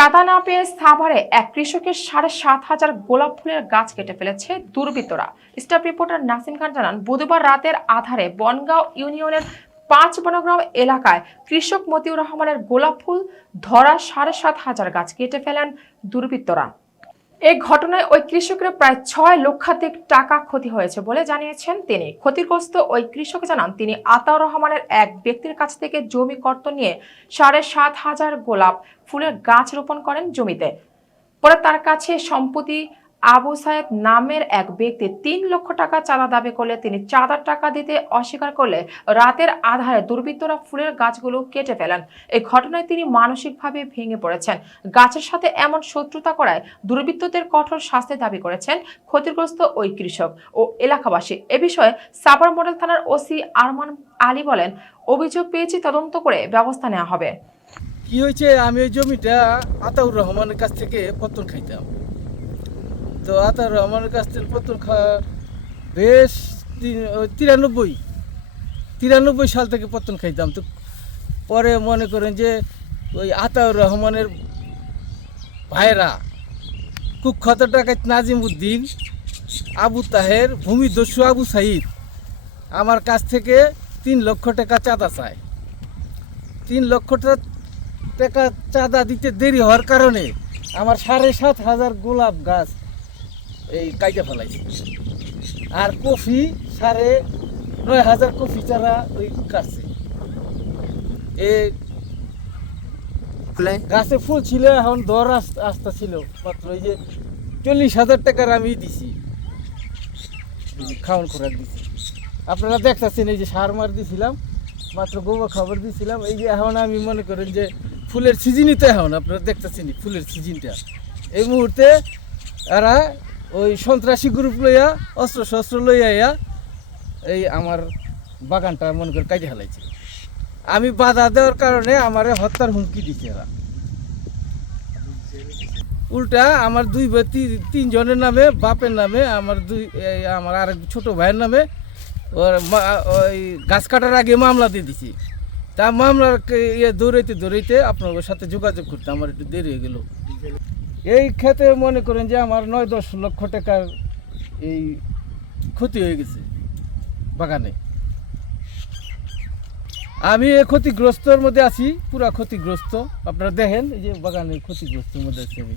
চাঁদা না পেয়ে সাভারে এক কৃষকের ৭,৫০০ গোলাপ ফুলের গাছ কেটে ফেলেছে দুর্বৃত্তরা। স্টাফ রিপোর্টার নাসিম খান জানান, বুধবার রাতের আধারে বনগাঁও ইউনিয়নের ৫ বনগ্রাম এলাকায় কৃষক মতিউর রহমানের গোলাপ ফুল ধরা ৭,৫০০ গাছ কেটে ফেলেন দুর্বৃত্তরা। এই ঘটনায় ওই কৃষকের প্রায় ৬ লক্ষাধিক টাকা ক্ষতি হয়েছে বলে জানিয়েছেন তিনি। ক্ষতিগ্রস্ত ওই কৃষক জানান, তিনি আতাউর রহমানের এক ব্যক্তির কাছ থেকে জমি কর্তন নিয়ে ৭,৫০০ গোলাপ ফুলের গাছ রোপণ করেন জমিতে। পরে তার কাছে সম্প্রতি আবু সায়েদ নামের এক ব্যক্তি ৩ লক্ষ টাকা চাঁদা দাবি করলে তিনি চাঁদার টাকা দিতে অস্বীকার করলে রাতের আধারে দুর্বৃত্তরা ফুলের গাছগুলো কেটে ফেলেন। এই ঘটনায় তিনি মানসিকভাবে ভেঙে পড়েছেন। গাছের সাথে এমন শত্রুতা করায় দুর্বৃত্তদের কঠোর শাস্তি দাবি করেছেন ক্ষতিগ্রস্ত ওই কৃষক ও এলাকাবাসী। এ বিষয়ে সাভার মডেল থানার ওসি আরমান আলী বলেন, অভিযোগ পেয়েছি, তদন্ত করে ব্যবস্থা নেওয়া হবে। কি হয়েছে, আমি ওই জমিটা আতাউর রহমানের কাছ থেকে পত্তন খাইতাম। তো আতাউর রহমানের কাছ থেকে পত্তন বেশ 93 সাল থেকে পত্তন খাইতাম। তো পরে মনে করেন যে ওই আতাউর রহমানের ভাইরা কুখ্যাত ডাকাত নাজিম উদ্দিন, আবু তাহের, ভূমিদস্যু আবু সাইদ আমার কাছ থেকে ৩ লক্ষ টাকা চাঁদা চায়। ৩ লক্ষ টাকা চাঁদা দিতে দেরি হওয়ার কারণে আমার ৭,৫০০ গোলাপ গাছ এই কাইটা ফেলাইছে। আর কফি ৯,৫০০ কফি চারা ওই কাটছে। এই গাছে ফুল ছিল, এখন দর আস্তা ছিল মাত্র ওই যে ৪০,০০০ টাকার আমি দিছি, খাওয়ান খোরাক দিছি। আপনারা দেখতেছেন এই যে সার মার দিয়েছিলাম, মাত্র গোবর খাবার দিয়েছিলাম। এই যে এখন আমি মনে করেন যে ফুলের সিজনই তো এখন আপনারা দেখতেছেন ফুলের সিজনটা। এই মুহূর্তে এরা ওই সন্ত্রাসী গ্রুপ লইয়া অস্ত্র শস্ত্র লইয়া এই আমার বাগানটা মনে করে কাজে ফেলাইছে। আমি বাধা দেওয়ার কারণে আমার হত্যার হুমকি দিচ্ছে এরা। উল্টা আমার ৩ জনের নামে, বাপের নামে, আমার আরেক ছোট ভাইয়ের নামে ওই গাছ কাটার আগে মামলা দিয়ে দিছি। তা মামলার দৌড়াইতে আপনাদের সাথে যোগাযোগ করতে আমার একটু দেরি হয়ে গেল। এই ক্ষেত্রে মনে করেন যে আমার ৯-১০ লক্ষ টাকার এই ক্ষতি হয়ে গেছে বাগানে। আমি এই ক্ষতিগ্রস্তর মধ্যে আছি, পুরা ক্ষতিগ্রস্ত। আপনারা দেখেন এই যে বাগানের ক্ষতিগ্রস্তর মধ্যে আছি আমি।